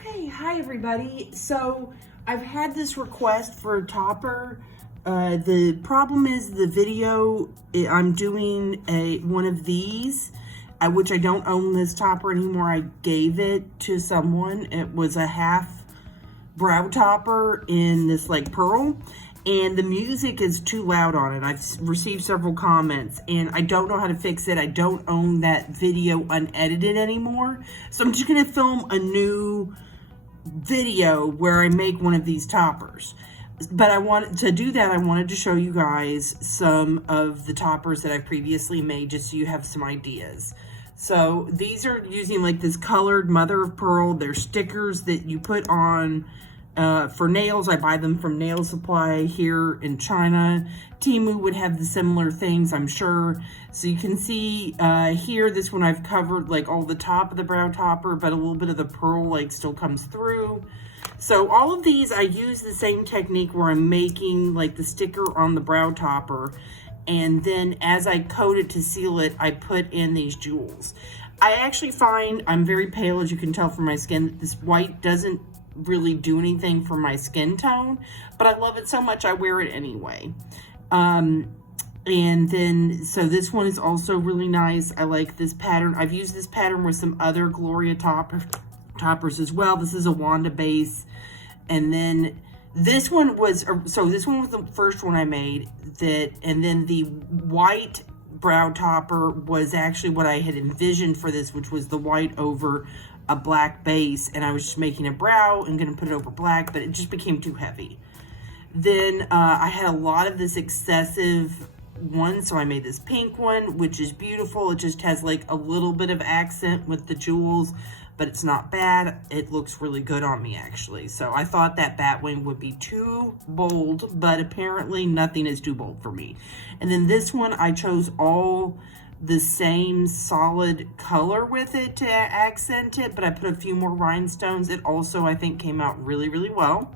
Okay, hi everybody. So I've had this request for a topper. The problem is the video, I'm doing one of these, which I don't own this topper anymore. I gave it to someone. It was a half brow topper in this like pearl, and the music is too loud on it. I've received several comments and I don't know how to fix it. I don't own that video unedited anymore. So I'm just gonna film a new video where I make one of these toppers. But I wanted to do that. I wanted to show you guys some of the toppers that I previously made, just so you have some ideas. So these are using like this colored mother of pearl. They're stickers that you put on for nails. I buy them from Nail Supply here in China. Temu would have the similar things, I'm sure. So you can see here, this one I've covered like all the top of the brow topper, but a little bit of the pearl like still comes through. So all of these, I use the same technique where I'm making like the sticker on the brow topper, and then as I coat it to seal it, I put in these jewels. I actually find I'm very pale, as you can tell from my skin. This white doesn't really do anything for my skin tone, but I love it so much I wear it anyway. And then, so this one is also really nice. I like this pattern. I've used this pattern with some other Gloria toppers as well. This is a Wanda base. And then this one was, so this one was the first one I made, and then the white brow topper was actually what I had envisioned for this, which was the white over a black base, and I was just making a brow and gonna put it over black, but it just became too heavy. Then I had a lot of this excessive one, so I made this pink one, which is beautiful. It just has like a little bit of accent with the jewels, but it's not bad. It looks really good on me, actually. So I thought that bat wing would be too bold, but apparently nothing is too bold for me. And then this one, I chose all the same solid color with it to accent it, but I put a few more rhinestones. It also, I think, came out really, really well.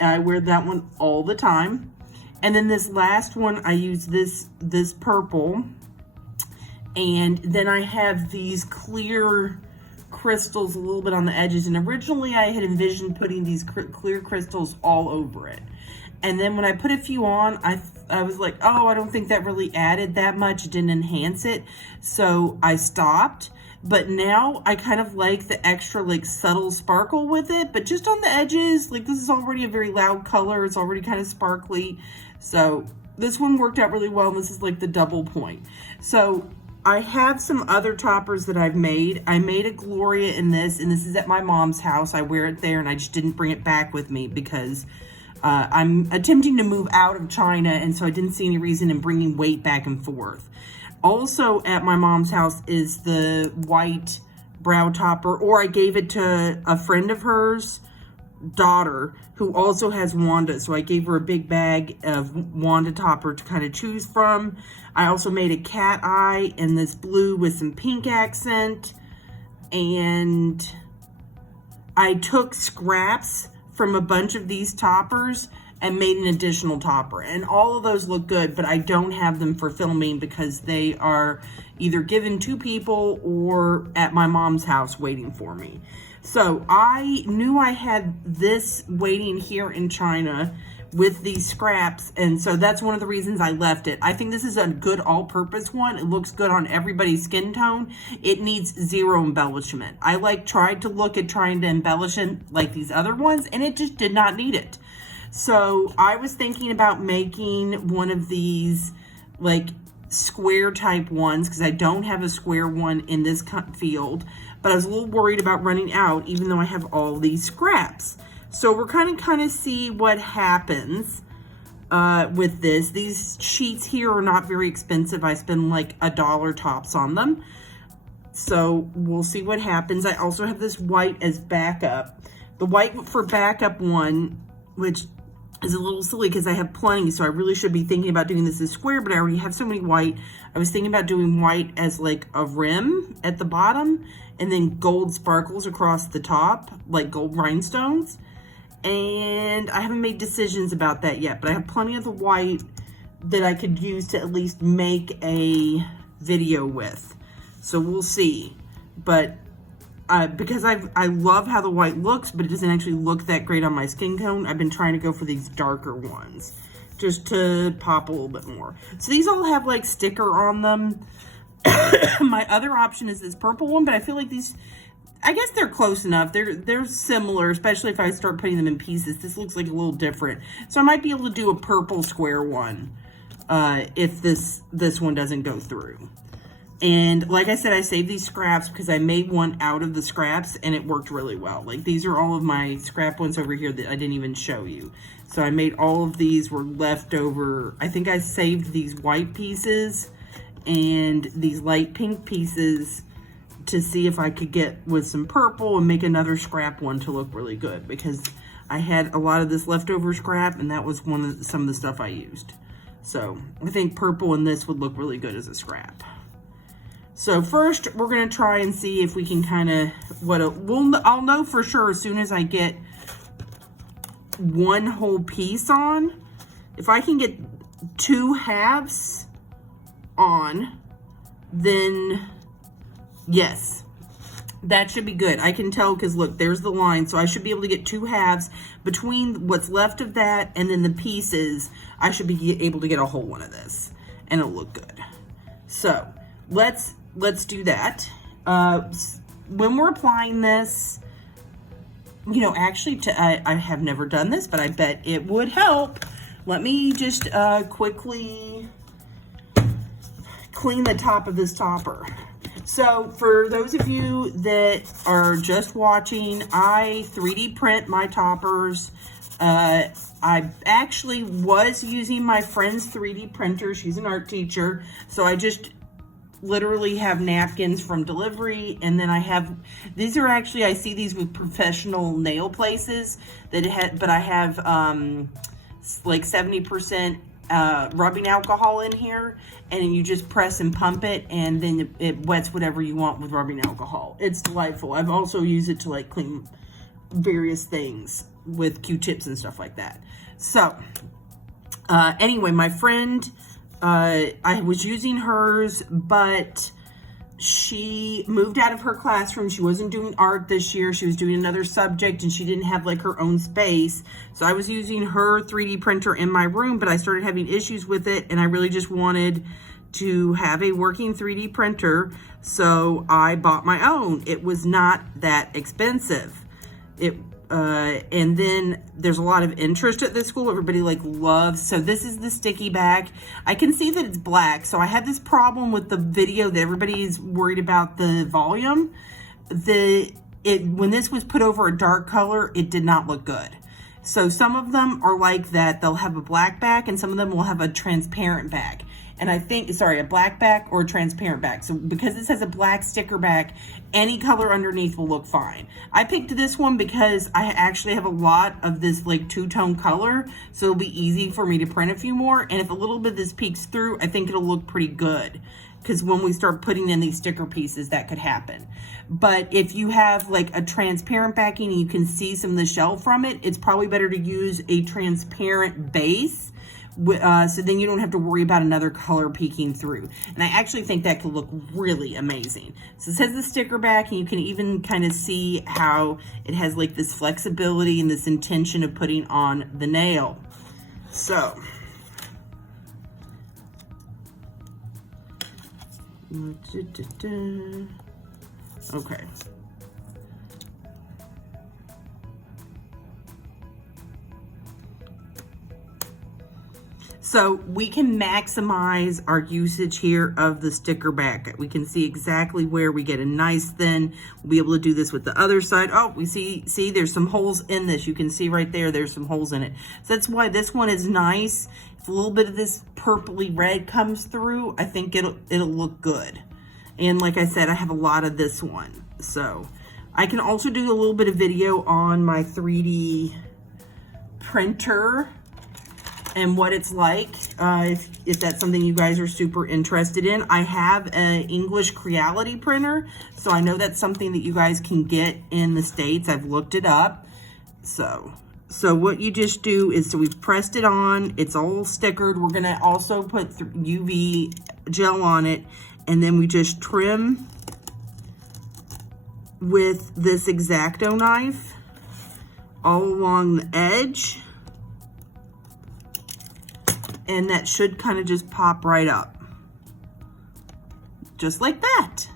I wear that one all the time. And then this last one, I use this purple. And then I have these clear crystals a little bit on the edges. And originally I had envisioned putting these clear crystals all over it. And then when I put a few on, I was like, oh, I don't think that really added that much. It didn't enhance it. So I stopped. But now I kind of like the extra like subtle sparkle with it, but just on the edges. Like, this is already a very loud color. It's already kind of sparkly. So this one worked out really well. This is like the double point. So I have some other toppers that I've made. I made a Gloria in this, and this is at my mom's house. I wear it there, and I just didn't bring it back with me because I'm attempting to move out of China, and so I didn't see any reason in bringing weight back and forth. Also at my mom's house is the white brow topper, or I gave it to a friend of hers, daughter, who also has Wanda. So I gave her a big bag of Wanda topper to kind of choose from. I also made a cat eye in this blue with some pink accent. And I took scraps from a bunch of these toppers and made an additional topper, and all of those look good, but I don't have them for filming because they are either given to people or at my mom's house waiting for me. So I knew I had this waiting here in China with these scraps, and so that's one of the reasons I left it. I think this is a good all-purpose one. It looks good on everybody's skin tone. It needs zero embellishment. I tried to look at trying to embellish it like these other ones, and it just did not need it. So I was thinking about making one of these like square type ones, because I don't have a square one in this field, but I was a little worried about running out even though I have all these scraps. So we're kind of see what happens with this. These sheets here are not very expensive. I spend like $1 tops on them. So we'll see what happens. I also have this white as backup. The white for backup one, which is a little silly because I have plenty, so I really should be thinking about doing this as square, but I already have so many white. I was thinking about doing white as like a rim at the bottom, and then gold sparkles across the top, like gold rhinestones. And I haven't made decisions about that yet, but I have plenty of the white that I could use to at least make a video with. So we'll see. But because I love how the white looks, but it doesn't actually look that great on my skin tone, I've been trying to go for these darker ones just to pop a little bit more. So these all have like sticker on them. My other option is this purple one, but I feel like these, I guess they're close enough. They're similar, especially if I start putting them in pieces. This looks like a little different. So I might be able to do a purple square one if this one doesn't go through. And like I said, I saved these scraps because I made one out of the scraps and it worked really well. Like these are all of my scrap ones over here that I didn't even show you. So I made all of these were left over. I think I saved these white pieces and these light pink pieces to see if I could get with some purple and make another scrap one to look really good, because I had a lot of this leftover scrap and that was some of the stuff I used. So I think purple and this would look really good as a scrap. So first we're going to try and see if we can kind of, I'll know for sure as soon as I get one whole piece on. If I can get 2 halves on, then yes, that should be good. I can tell because look, there's the line. So I should be able to get 2 halves between what's left of that and then the pieces. I should be able to get a whole one of this and it'll look good. So let's do that. When we're applying this, you know, actually I have never done this, but I bet it would help. Let me just quickly clean the top of this topper. So for those of you that are just watching, I 3D print my toppers. I actually was using my friend's 3D printer. She's an art teacher. So I just literally have napkins from delivery, and then I have, these are actually, I see these with professional nail places that but I have like 70% rubbing alcohol in here, and you just press and pump it, and then it wets whatever you want with rubbing alcohol. It's delightful. I've also used it to like clean various things with Q-tips and stuff like that. So anyway, my friend, I was using hers, but she moved out of her classroom. She wasn't doing art this year. She was doing another subject, and she didn't have like her own space. So I was using her 3D printer in my room, but I started having issues with it, and I really just wanted to have a working 3D printer. So I bought my own. It was not that expensive. And then there's a lot of interest at this school. Everybody like loves, so this is the sticky back. I can see that it's black. So I had this problem with the video that everybody's worried about the volume. When this was put over a dark color, it did not look good. So some of them are like that. They'll have a black back, and some of them will have a transparent back. And I think, sorry, a black back or a transparent back. So because this has a black sticker back, any color underneath will look fine. I picked this one because I actually have a lot of this like two-tone color, so it'll be easy for me to print a few more. And if a little bit of this peeks through, I think it'll look pretty good. Because when we start putting in these sticker pieces, that could happen. But if you have like a transparent backing and you can see some of the shell from it, it's probably better to use a transparent base. So then you don't have to worry about another color peeking through. And I actually think that could look really amazing. So it says the sticker back, and you can even kind of see how it has like this flexibility and this intention of putting on the nail. So okay. So we can maximize our usage here of the sticker back. We can see exactly where we get a nice thin. We'll be able to do this with the other side. Oh, we see there's some holes in this. You can see right there's some holes in it. So that's why this one is nice. If a little bit of this purpley red comes through, I think it'll look good. And like I said, I have a lot of this one. So I can also do a little bit of video on my 3D printer and what it's like, if that's something you guys are super interested in. I have an English Creality printer, so I know that's something that you guys can get in the States. I've looked it up. So what you just do is, so we've pressed it on, it's all stickered. We're gonna also put UV gel on it, and then we just trim with this X-Acto knife all along the edge, and that should kind of just pop right up. Just like that.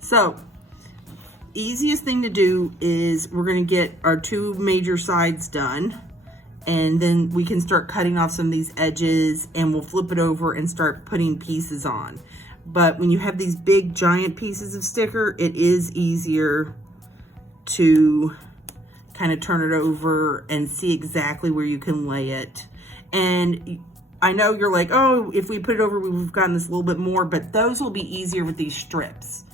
So, easiest thing to do is we're gonna get our two major sides done, and then we can start cutting off some of these edges, and we'll flip it over and start putting pieces on. But when you have these big giant pieces of sticker, it is easier to kind of turn it over and see exactly where you can lay it. And I know you're like, oh, if we put it over, we've gotten this a little bit more, but those will be easier with these strips.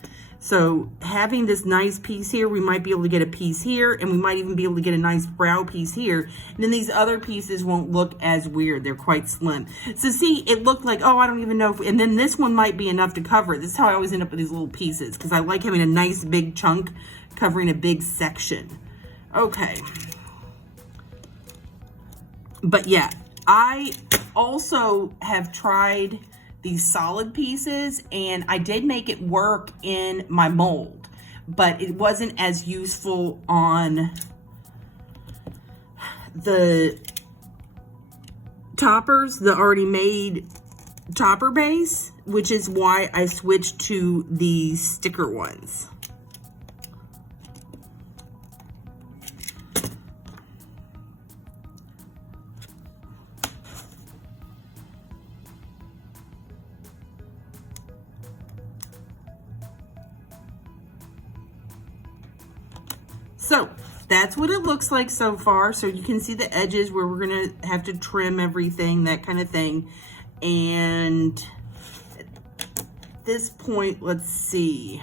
So having this nice piece here, we might be able to get a piece here, and we might even be able to get a nice brow piece here. And then these other pieces won't look as weird. They're quite slim. So see, it looked like, oh, I don't even know. And then this one might be enough to cover it. This is how I always end up with these little pieces, because I like having a nice big chunk covering a big section. Okay. But yeah, I also have tried these solid pieces, and I did make it work in my mold, but it wasn't as useful on the toppers, the already made topper base, which is why I switched to the sticker ones. So that's what it looks like so far. So you can see the edges where we're gonna have to trim everything, that kind of thing. And at this point, let's see.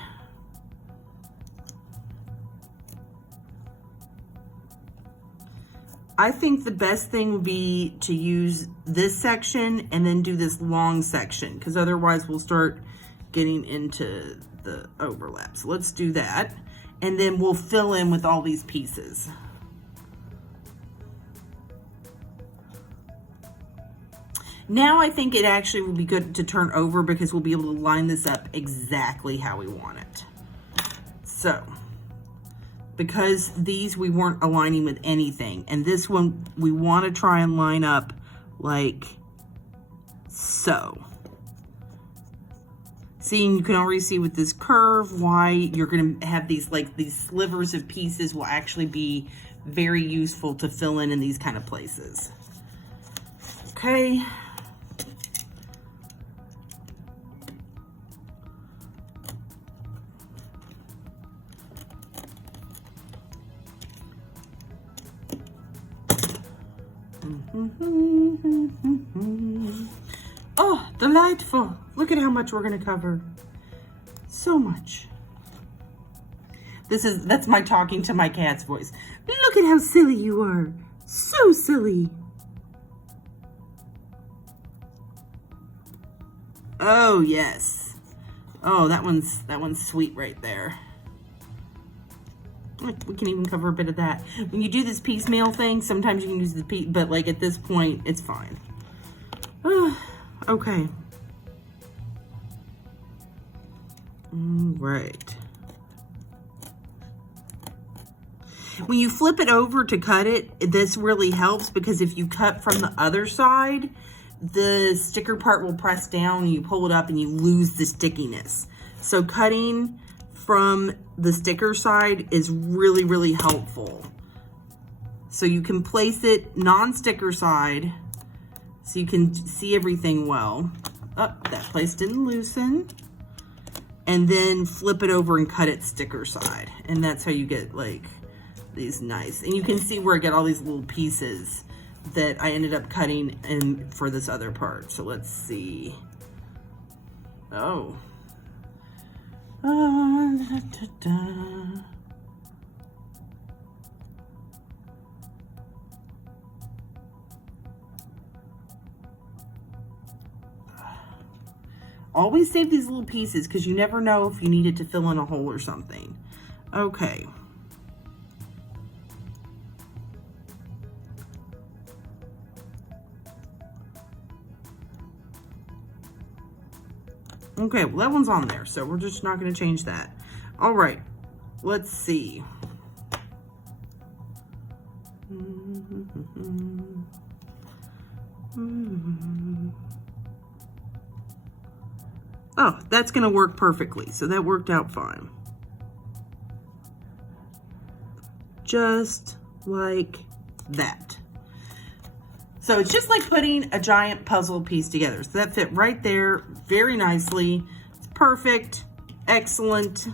I think the best thing would be to use this section and then do this long section, because otherwise we'll start getting into the overlap. So let's do that. And then we'll fill in with all these pieces. Now I think it actually would be good to turn over, because we'll be able to line this up exactly how we want it. So, because these we weren't aligning with anything, and this one we want to try and line up like so. See, you can already see with this curve why you're going to have these, like, these slivers of pieces will actually be very useful to fill in these kind of places. Okay. Oh, delightful. Look at how much we're going to cover. So much. That's my talking to my cat's voice. Look at how silly you are. So silly. Oh, yes. Oh, that one's sweet right there. We can even cover a bit of that. When you do this piecemeal thing, sometimes you can use the piece, but like at this point, it's fine. Okay. Right. When you flip it over to cut it, this really helps, because if you cut from the other side, the sticker part will press down and you pull it up and you lose the stickiness. So cutting from the sticker side is really, really helpful. So you can place it non-sticker side so you can see everything well. Oh, that place didn't loosen. And then flip it over and cut it sticker side. And that's how you get like these nice. And you can see where I get all these little pieces that I ended up cutting in for this other part. So let's see. Oh. Da, da, da. Always save these little pieces, because you never know if you need it to fill in a hole or something. Okay. Okay, well, that one's on there, so we're just not going to change that. All right, let's see. Oh, that's going to work perfectly. So that worked out fine. Just like that. So it's just like putting a giant puzzle piece together. So that fit right there very nicely. It's perfect. Excellent.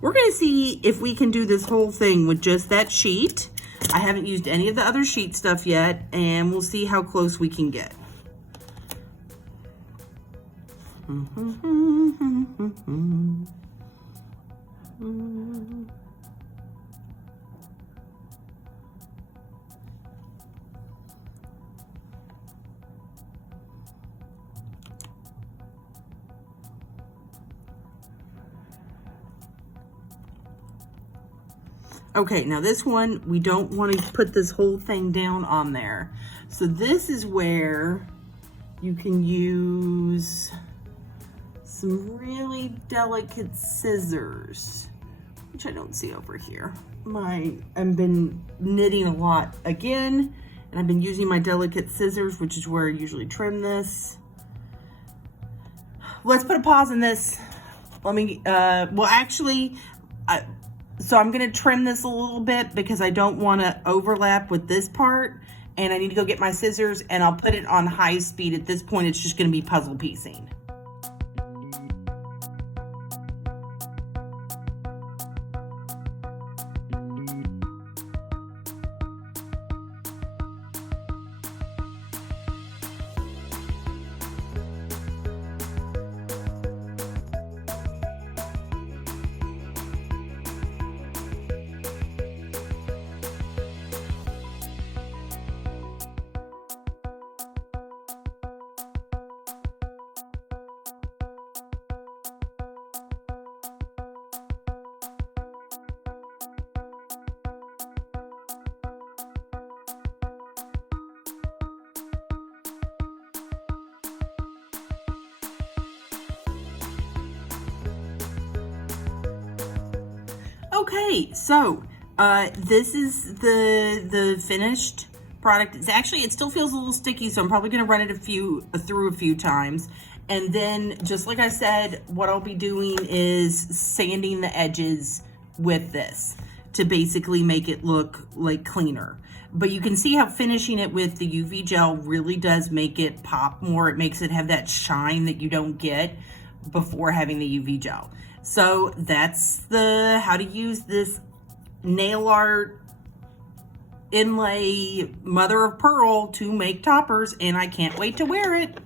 We're going to see if we can do this whole thing with just that sheet. I haven't used any of the other sheet stuff yet, and we'll see how close we can get. Okay, now this one, we don't want to put this whole thing down on there. So this is where you can use some really delicate scissors, which I don't see over here. I've been knitting a lot again, and I've been using my delicate scissors, which is where I usually trim this. Let's put a pause in this. Let me, well actually, so I'm gonna trim this a little bit because I don't wanna overlap with this part, and I need to go get my scissors, and I'll put it on high speed. At this point, it's just gonna be puzzle piecing. Okay, so this is the finished product. It still feels a little sticky, so I'm probably going to run it through a few times. And then, just like I said, what I'll be doing is sanding the edges with this to basically make it look like cleaner. But you can see how finishing it with the UV gel really does make it pop more. It makes it have that shine that you don't get before having the UV gel. So that's how to use this nail art inlay mother of pearl to make toppers, and I can't wait to wear it.